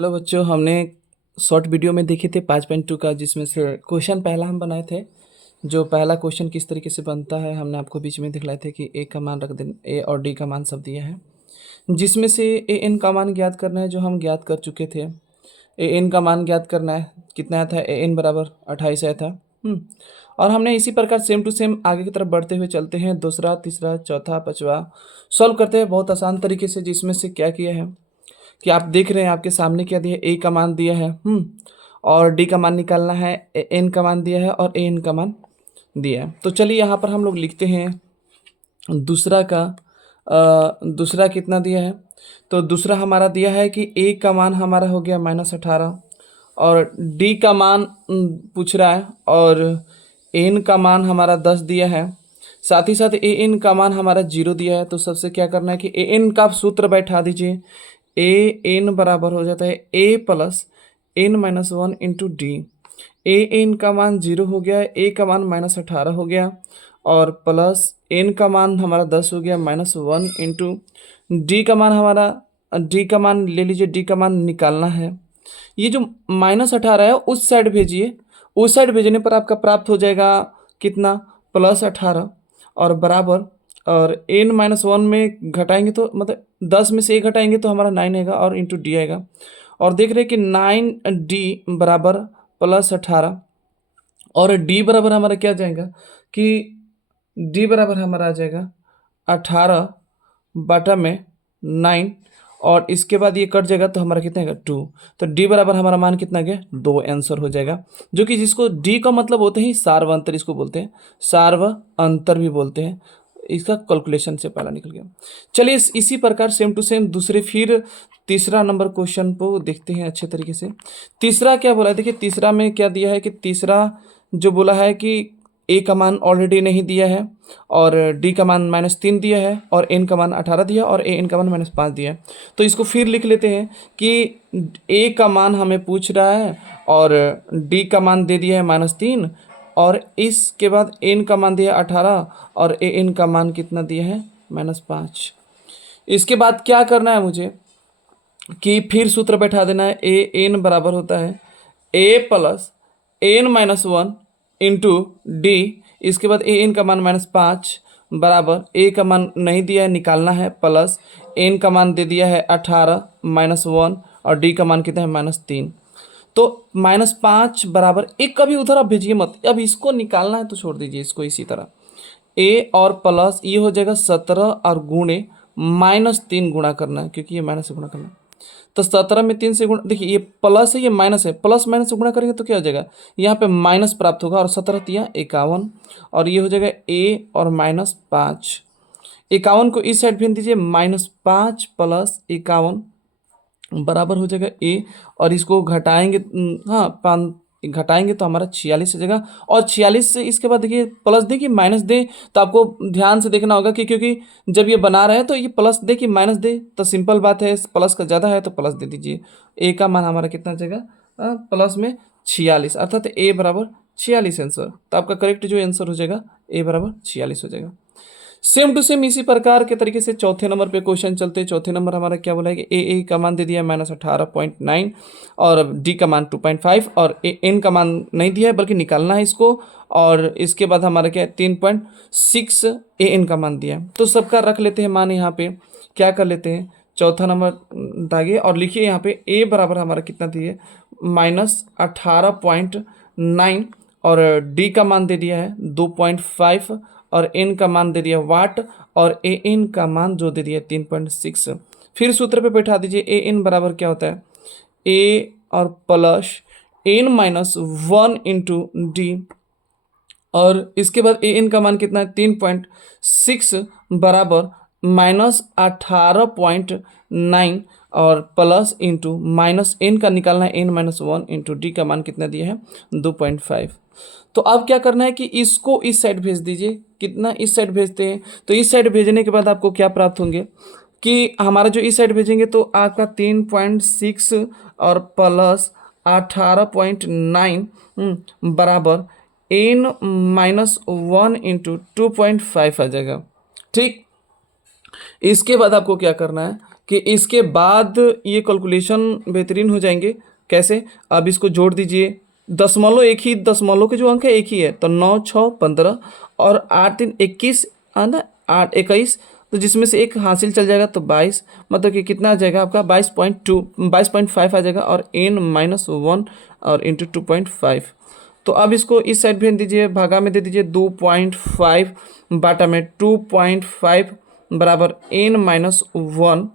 Hello बच्चों, हमने short video में देखे थे 5.2 का, जिसमें से क्वेश्चन पहला हम बनाए थे। जो पहला क्वेश्चन किस तरीके से बनता है हमने आपको बीच में दिखलाए थे कि ए का मान रख दें, ए और डी का मान सब दिया है, जिसमें से ए एन का मान ज्ञात करना है, जो हम ज्ञात कर चुके थे। ए एन का मान ज्ञात करना है, कितना आया था, ए एन बराबर 28 आया था। और हमने इसी प्रकार सेम टू सेम आगे की तरफ बढ़ते हुए चलते हैं, दूसरा, तीसरा, चौथा, पाँचवा सॉल्व करते हैं बहुत आसान तरीके से। जिसमें से क्या किया है कि आप देख रहे हैं आपके सामने क्या दिया है, ए का मान दिया है, और डी का मान निकालना है, एन का मान दिया है और ए एन का मान दिया है। तो चलिए यहाँ पर हम लोग लिखते हैं दूसरा का। दूसरा कितना दिया है, तो दूसरा हमारा दिया है कि ए का मान हमारा हो गया -18, और डी का मान पूछ रहा है, और एन का मान हमारा 10 दिया है। साथ ही साथ ए एन का मान हमारा 0 दिया है। तो सबसे क्या करना है कि ए एन का सूत्र बैठा दीजिए। ए एन बराबर हो जाता है A plus N minus 1 into D. A N का मान 0 हो गया, ए का मान -18 हो गया, और प्लस एन का मान हमारा 10 हो गया, -1 इंटू डी का मान हमारा, डी का मान ले लीजिए, डी का मान निकालना है। ये जो -18 है उस साइड भेजिए, उस साइड भेजने पर आपका प्राप्त हो जाएगा कितना, +18, और बराबर, और n-1 में घटाएंगे तो मतलब 10 में से एक घटाएंगे तो हमारा 9 आएगा, और इंटू डी आएगा। और देख रहे हैं कि 9d बराबर +18, और d बराबर हमारा क्या जाएगा कि d बराबर हमारा आ जाएगा 18/9, और इसके बाद ये कट जाएगा तो हमारा कितना आएगा 2। तो d बराबर हमारा मान कितना गया 2 आंसर हो जाएगा। जो कि जिसको d का मतलब होते ही सार्व अंतर, इसको बोलते हैं सार्व अंतर भी बोलते हैं। इसका कैलकुलेशन से पहला निकल गया। चलिए इसी प्रकार सेम टू सेम दूसरे फिर तीसरा नंबर क्वेश्चन को देखते हैं अच्छे तरीके से। तीसरा क्या बोला है, देखिए तीसरा में क्या दिया है कि तीसरा जो बोला है कि ए का मान ऑलरेडी नहीं दिया है, और डी का मान -3 दिया है, और एन का मान 18 दिया, और ए एन का मान -5 दिया है। तो इसको फिर लिख लेते हैं कि ए का मान हमें पूछ रहा है, और डी का मान दे दिया है -3, और इसके बाद एन का मान दिया है 18, और ए एन का मान कितना दिया है -5। इसके बाद क्या करना है मुझे कि फिर सूत्र बैठा देना है। ए एन बराबर होता है A plus n-1 into D. इसके बाद ए एन का मान -5 बराबर, ए का मान नहीं दिया है, निकालना है, प्लस एन का मान दे दिया है 18 -1, और डी का मान कितना है -3। तो -5 बराबर, एक कभी उधर आप भेजिए मत, अब इसको निकालना है तो छोड़ दीजिए इसको इसी तरह। ए और प्लस ये हो जाएगा 17, और गुणे -3 गुणा करना है, क्योंकि ये माइनस से गुणा करना है। तो 17 में 3 से गुणा, देखिए ये प्लस है, ये माइनस है, प्लस माइनस से गुणा करेंगे तो क्या हो जाएगा, यहाँ पे माइनस प्राप्त होगा, और 17 तिया 51, और ये हो जाएगा ए और -5। 51 को इस साइड भेज दीजिए, -5 + 51 बराबर हो जाएगा ए, और इसको घटाएंगे, हाँ घटाएंगे तो हमारा 46 हो जाएगा। और 46 से इसके बाद देखिए प्लस दे कि माइनस दे, तो आपको ध्यान से देखना होगा कि क्योंकि जब ये बना रहे हैं तो ये प्लस दे कि माइनस दे, तो सिंपल बात है, प्लस का ज़्यादा है तो प्लस दे दीजिए। ए का मान हमारा कितना जाएगा, प्लस में 46, अर्थात ए बराबर 46 आंसर। तो आपका करेक्ट जो आंसर हो जाएगा ए बराबर 46 हो जाएगा। सेम टू सेम इसी प्रकार के तरीके से चौथे नंबर पे क्वेश्चन चलते हैं। चौथे नंबर हमारा क्या बोला है कि ए का मान दे दिया है -18.9, और डी का मान 2.5, और एन का मान नहीं दिया है बल्कि निकालना है इसको। और इसके बाद हमारा क्या है 3.6 ए एन का मान दिया है। तो सबका रख लेते हैं मान, यहाँ पे क्या कर लेते हैं, चौथा नंबर दागिए और लिखिए यहाँ पे ए बराबर हमारा कितना दिए -18.9, और डी का मान दे दिया है 2.5, और एन का मान दे दिया वाट, और ए एन का मान जो दे दिया 3.6। फिर सूत्र पे बैठा दीजिए। ए एन बराबर क्या होता है, ए और प्लस n-1 इंटू डी, और इसके बाद ए एन का मान कितना है 3.6 बराबर -18.9, और प्लस इंटू माइनस एन का निकालना है n-1 इंटू डी का मान कितना दिया है 2.5। तो अब क्या करना है कि इसको इस साइड भेज दीजिए। कितना इस साइड भेजते हैं, तो इस साइड भेजने के बाद आपको क्या प्राप्त होंगे कि हमारा जो इस साइड भेजेंगे तो आपका 3.6 और प्लस 18.9 बराबर n-1 इंटू 2.5 आ जाएगा। ठीक, इसके बाद आपको क्या करना है कि इसके बाद ये कैलकुलेशन बेहतरीन हो जाएंगे। कैसे? अब इसको जोड़ दीजिए, दशमलव एक ही, दशमलव के जो अंक है एक ही है, तो 9 6 15 और 8 3 21 ना, 8 21, तो जिसमें से एक हासिल चल जाएगा तो 22, मतलब कि कितना आ जाएगा आपका 22.5 आ जाएगा, और n-1 और इंटू 2.5। तो अब इसको इस साइड भेज दीजिए, भागा में दे दीजिए 2.5 बाटा में 2.5 बराबर n-1।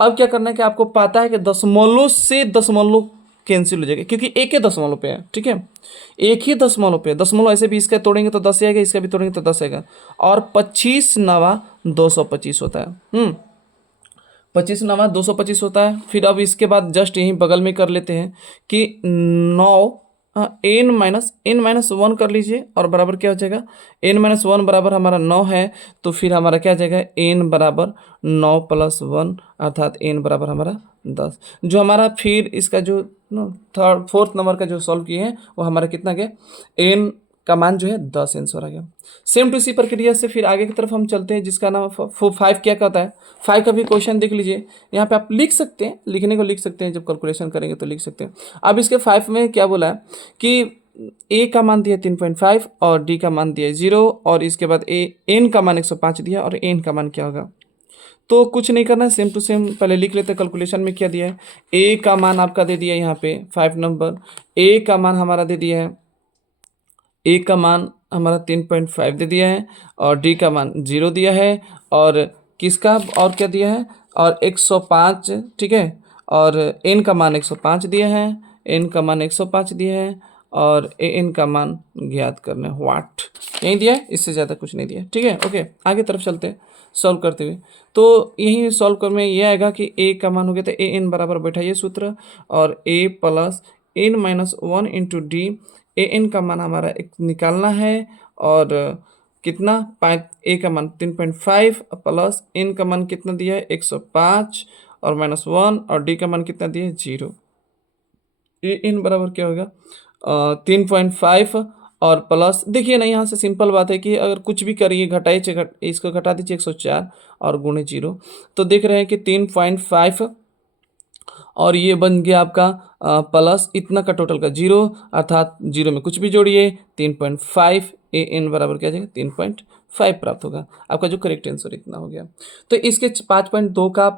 अब क्या करना है कि आपको पता है कि दशमलव से दशमलव कैंसिल हो जाएगा, क्योंकि एक ही दशमलव पे है, ठीक है, एक ही दशमलव पे है। दशमलव ऐसे भी इसका तोड़ेंगे तो 10 आएगा, इसका भी तोड़ेंगे तो 10 आएगा, और 25 नवा 225 होता है। 25 नवा 225 होता है। फिर अब इसके बाद जस्ट यहीं बगल में कर लेते हैं कि 9 n-1 कर लीजिए, और बराबर क्या हो जाएगा, n-1 बराबर हमारा 9 है, तो फिर हमारा क्या आ जाएगा, n बराबर 9 + 1, अर्थात n बराबर हमारा 10। जो हमारा फिर इसका जो थर्ड फोर्थ नंबर का जो सॉल्व किए हैं वो हमारा कितना गया, n का मान जो है 10 आंसर आ गया। सेम टू इसी प्रक्रिया से फिर आगे की तरफ हम चलते हैं, जिसका नाम 5 क्या कहता है। 5 का भी क्वेश्चन देख लीजिए, यहाँ पे आप लिख सकते हैं, लिखने को लिख सकते हैं, जब कैलकुलेशन करेंगे तो लिख सकते हैं। अब इसके 5 में क्या बोला है कि ए का मान दिया 3.5 और डी का मान दिया 0, और इसके बाद एन का मान 105 दिया, और एन का मान क्या होगा। तो कुछ नहीं करना है, सेम टू सेम पहले लिख लेते हैं कैलकुलेशन में क्या दिया है। ए का मान आपका दे दिया है यहाँ पे 5 नंबर, ए का मान हमारा दे दिया है, ए का मान हमारा 3.5 दे दिया है, और डी का मान 0 दिया है, और किसका और क्या दिया है, और 105, ठीक है, और एन का मान 105 दिया है, एन का मान 105 दिया है, और एन का मान ज्ञात करना है, वाट यही दिया है, इससे ज़्यादा कुछ नहीं दिया, ठीक है। ओके, आगे तरफ चलते हैं सॉल्व करते हुए। तो यही सॉल्व कर में ये आएगा कि ए का मान हो गया, तो ए एन बराबर बैठाइए सूत्र, और ए plus n-1 into D, A N का मान हमारा एक निकालना है, और कितना, 5, ए का मान 3.5 प्लस एन का मान कितना दिया है 105 और -1, और डी का मान कितना दिया है 0। ए एन बराबर क्या होगा 3.5 और प्लस, देखिए ना यहाँ से सिंपल बात है कि अगर कुछ भी करिए घटाइए, इसको घटा दीजिए 104 और गुणे 0, तो देख रहे हैं कि 3.5 और ये बन गया आपका प्लस इतना का टोटल का 0, अर्थात 0 में कुछ भी जोड़िए 3.5, ए एन बराबर क्या जाएगा 3.5 प्राप्त होगा। आपका जो करेक्ट आंसर इतना हो गया। तो इसके 5.2 का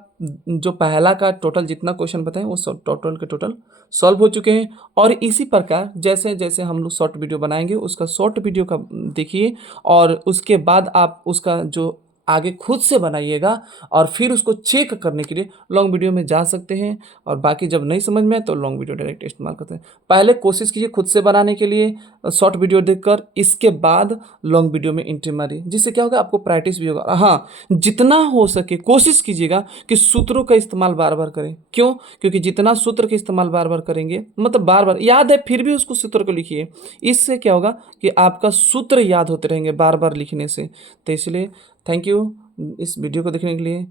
जो पहला का टोटल जितना क्वेश्चन बताएं वो सब टोटल के टोटल सॉल्व हो चुके हैं। और इसी प्रकार जैसे जैसे हम लोग शॉर्ट वीडियो बनाएंगे उसका शॉर्ट वीडियो का देखिए, और उसके बाद आप उसका जो आगे खुद से बनाइएगा, और फिर उसको चेक करने के लिए लॉन्ग वीडियो में जा सकते हैं। और बाकी जब नहीं समझ में तो लॉन्ग वीडियो डायरेक्ट इस्तेमाल करते हैं। पहले कोशिश कीजिए खुद से बनाने के लिए शॉर्ट वीडियो देखकर, इसके बाद लॉन्ग वीडियो में एंट्री मारिए, जिससे क्या होगा आपको प्रैक्टिस भी होगा। हाँ, जितना हो सके कोशिश कीजिएगा कि सूत्रों का इस्तेमाल बार बार करें। क्यों? क्योंकि जितना सूत्र का इस्तेमाल बार बार करेंगे, मतलब बार बार याद है फिर भी उसको सूत्र को लिखिए, इससे क्या होगा कि आपका सूत्र याद होते रहेंगे बार बार लिखने से। तो इसलिए थैंक यू इस वीडियो को देखने के लिए।